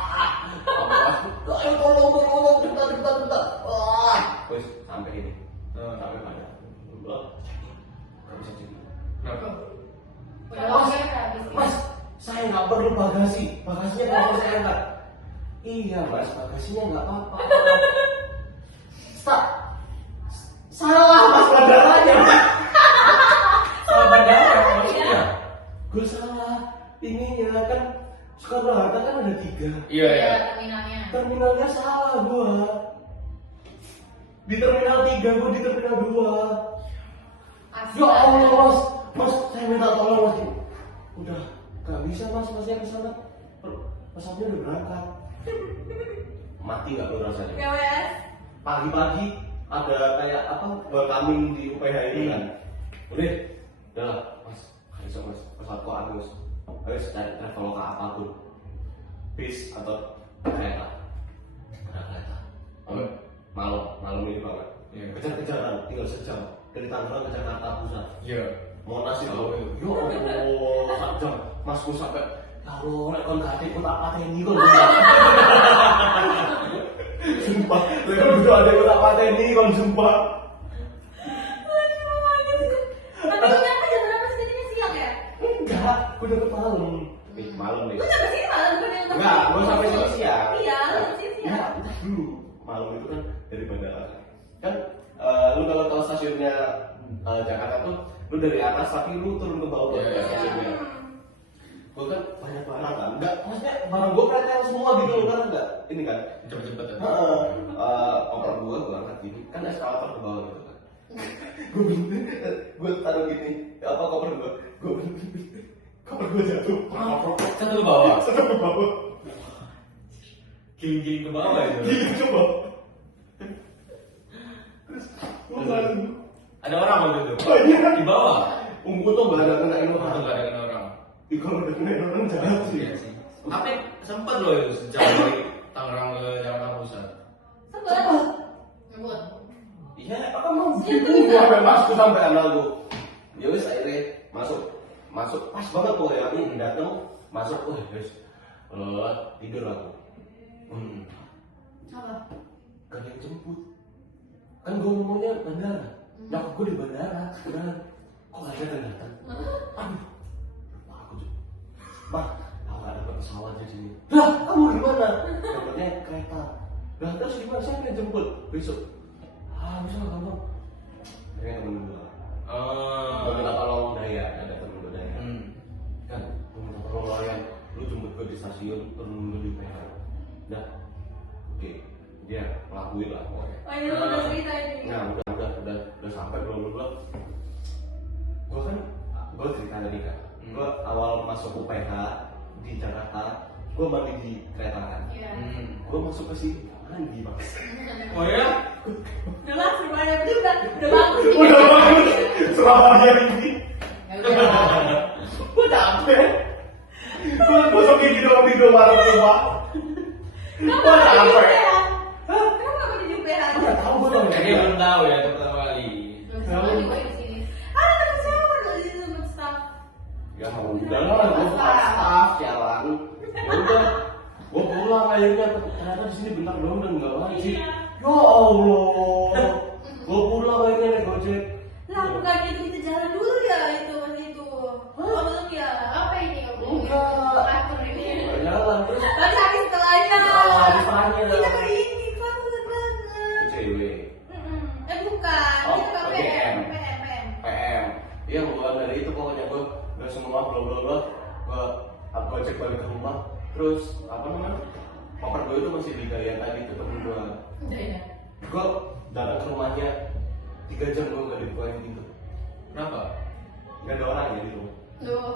Ayo tolong, bentar. Wah, wes sampai ini. Sampai pada. Gak bisa jadi. Kenapa? Udah waktunya udah habis. Mas, saya nggak perlu bagasinya nggak perlu saya nggak. Iya mas, bagasinya nggak apa-apa. Salah mas bandaranya. Salah bandara maksudnya? Gue salah. Ini ya kan Soekarno Hatta kan ada 3. Iya. Terminalnya. Terminalnya salah gua. Di terminal 3, gua di terminal 2. Ya Allah mas, saya minta tolong mas. Udah, gak bisa masnya kesana. Pesawatnya udah berangkat. Mati gak lu rasanya? Ya wes. Pagi-pagi ada kayak apa? Welcoming di UPH ini kan. Udah lah, mas. Bisa mas, pesawat kok Agus. Ayo cari traveloka apapun, bis atau kereta. Ada kereta. Malam ini banget. Iya. Kejar-kejaran, tinggal sejam dari Tangerang ke Jakarta Pusat. Iya. Monas itu. Oh, iya. Yo Allah, 1 jam. Masku sampai kalau lek kon gak aku tak pateni kon. Sumpah, lek kon udah ada aku tak pateni kon sumpah. Tapi lu nyampe jam berapa sih tadinya siang ya? Enggak, gue dapet malam. Malam nih. Lu nyampe sini malam gue yang Enggak, gue sampai sini siang. Iya, lu sini siang. dulu malam itu kan dari bandara kan lu kalau tahu stasiunnya Jakarta tuh lu dari atas tapi lu turun ke bawah Iya, iya. stasiunnya. Gue kan banyak barang kan, enggak maksudnya barang gue pretel semua gitu loh kan enggak ini kan. Cepet-cepet ya. Koper gue angkat gini kan eskalator ke bawah gitu kan. gue taruh gini apa koper gue jatuh. Satu ke bawah. Satu ke bawah. Giling-giling ke bawah itu. Gitu coba. Terus gue langsung Ada orang waktu itu. oh iya Di bawah. ungu tuh gak ada kenain Itu orang. nggak ada kena orang. Ih kalau udah kenain orang jahat sih. Iya sih. Tapi sempet loh itu sejauh dari Tangerang ke Jakarta Pusat. Sebel. Ngebut. Iya, apa mau gitu? Gua sampai masuk sampai anal gua. Ya wis akhirnya masuk pas banget tuh ya ini datang masuk wis tidur aku. Apa? Gak ada yang jemput. Kan gua ngomongnya bandara. Nyokap gua di bandara, beneran. Kok gak ada yang datang? Aduh, lupa aku tuh. Bah, aku gak dapet pesawat di sini. Lah, kamu di mana? Dapetnya kereta. Lah, terus gimana? Siapa yang jemput besok? Bisa nggak gampang? Akhirnya temen gua. Gua minta tolong Daya, ada temen gua Daya. Kan, gua minta tolong Ryan. Lu jemput gua di stasiun, turun gua di PH. Nah, oke, dia ngelakuin lah pokoknya. Oh ini lu udah cerita ini. Nah, udah sampai belum gua. Gua cerita tadi kan. Gua awal masuk UPH di Jakarta, gua mandi di kereta kan. Iya. Gua masuk ke sini mandi bang. Oh ya? Udah lah, semuanya udah bagus. Udah bagus, Surabaya ini. Ya udah. Gua capek. Gua sampai video marah semua. Gua capek. Kamu nggak mau di UPH? Gua nggak tahu gua tuh. Dia belum tahu ya itu pertama kali. Belum semua juga di sini. Ada teman saya dari situ teman staff. Ya udah lah, gua bukan staff, jalan. Ya udah, gua pulang akhirnya ternyata di sini bentar doang dan nggak wajib. Iya. Ya Allah, gua pulang akhirnya naik gojek. Lah bukan itu kita jalan dulu ya itu pas itu. Oh belum ya. Apa ini kamu? Enggak. Atur ini. Nggak jalan terus. Tadi hari setelahnya. Oh, hari setelahnya. Kita ke ini banget banget. Cewek. Bukan. Oh, Kita ke PM. PM. PM. Iya bukan dari itu pokoknya gue udah semua bla bla bla gue cek balik ke rumah terus apa namanya koper gue itu masih di Gaya tadi itu temen gue Udah ya. gue datang ke rumahnya 3 jam gue nggak dibukain pintu Kenapa? nggak ada orang ya di rumah Loh.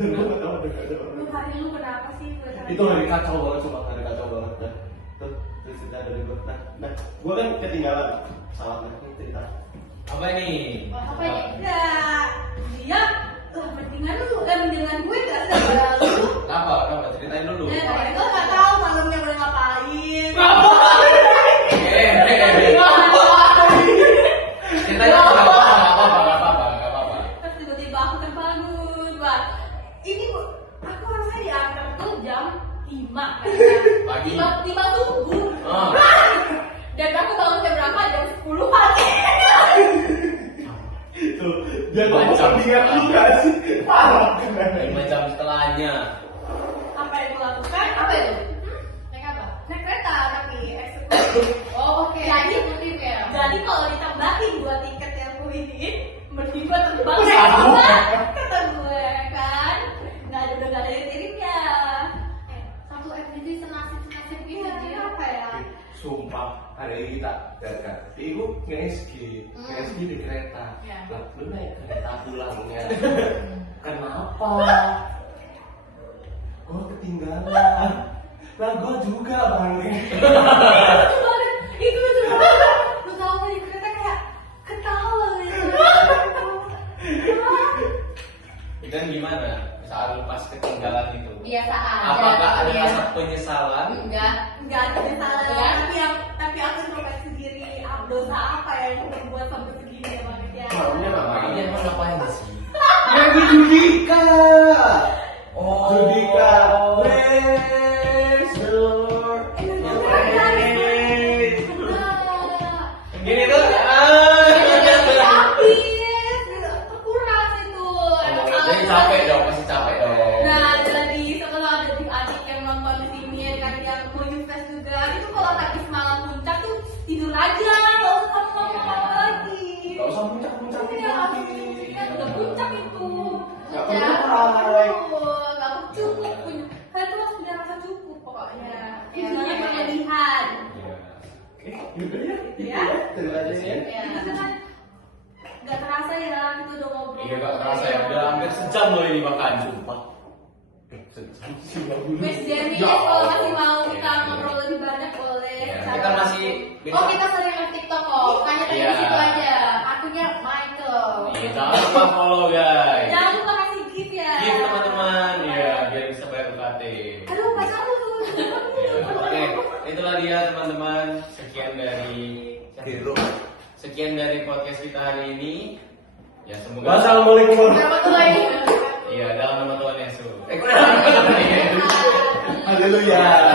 dan gue nggak tahu ada orang Lu hari lu kenapa sih? itu hari kacau banget cuma hari kacau banget terus cerita dari gue nah gue kan ketinggalan pesawatnya ini cerita Apa ini? Apa ini? Enggak. Dia mendingan lu mendingan gue enggak sih lu. Kenapa? Ceritain dulu. Ya, karena gue nggak tahu malamnya udah ngapain. Ceritain dulu. Nggak apa-apa. Terus tiba-tiba aku terbangun, Pak. Ini aku harusnya diantar tuh jam 5 Pagi. 5 subuh. Ah. Dan aku bangun jam berapa? Jam 10 pagi. tuh dia ngomong sampingan lu gak sih parah 5 jam setelahnya. Apa yang gue lakukan? Apa itu? Naik apa? Naik kereta tapi eksekutif. Oh oke. Jadi- Eksekutif ya. Jadi kalau ditambahin 2 tiket yang gue ini, mending gue terbang Aduh. ya, kata gue kan. Udah nggak ada yang tirimnya. Satu FDT senasib gitu Iya, dia. apa ya? sumpah hari ini tak gagal ibu nge-SG di kereta Ya. lah lu naik kereta pulangnya kenapa gua ketinggalan lah gua juga bang Lucu banget, itu lucu banget. Lu tau gak di kereta kayak ketawa gitu. Dan gimana? Saat lu pas ketinggalan itu? Biasa aja. Apakah ada dia. rasa penyesalan? Enggak. Nggak ada masalah. Ya. Tapi aku introspeksi sendiri. Dosa apa yang membuat sampai segini ya Bang ya? maunya Makanya ngapain emang ngapain sih? ya gue Judika Oh. Judika praise the Lord Enggak. Gini tuh. Habis, terkuras itu. Jadi capek dong, pasti capek dong. Nah, jadi setelah adik-adik yang nonton di sini kan yang yang mau Yufes juga. Itu kalau habis malam puncak tuh tidur aja, nggak usah ngomong-ngomong lagi. Gak usah puncak-puncak Iya, langsung tidur, udah puncak itu. Gak Ya, perlu nggak cukup. Kalian tuh harus punya rasa cukup pokoknya. Ya, Jangan makanya. berlebihan. Iya. Gitu ya. Ya. Terima kasih ya. Ya. Itu kan nggak terasa ya, kita udah ngobrol. Iya gak terasa ya, udah hampir sejam loh ini makan, sumpah. Miss Jenny, Ya kalau masih Allah. mau kita ngobrol lebih banyak boleh. Ya, Cara- kita masih Oh kita sering live TikTok kok, tanya-tanya Iya. di situ aja. Akunnya Michael. Iya, jangan lupa follow guys. Jangan lupa kasih gift ya. Gift teman-teman, ya biar bisa bayar UKT. Aduh, pacar lu tuh. Ya, Oke, itulah dia teman-teman. Sekian dari podcast kita hari ini. Ya semoga. Wassalamualaikum warahmatullahi Warahmatullahi wabarakatuh. Iya, dalam nama Tuhan Yesus. wabarakatuh. Haleluya.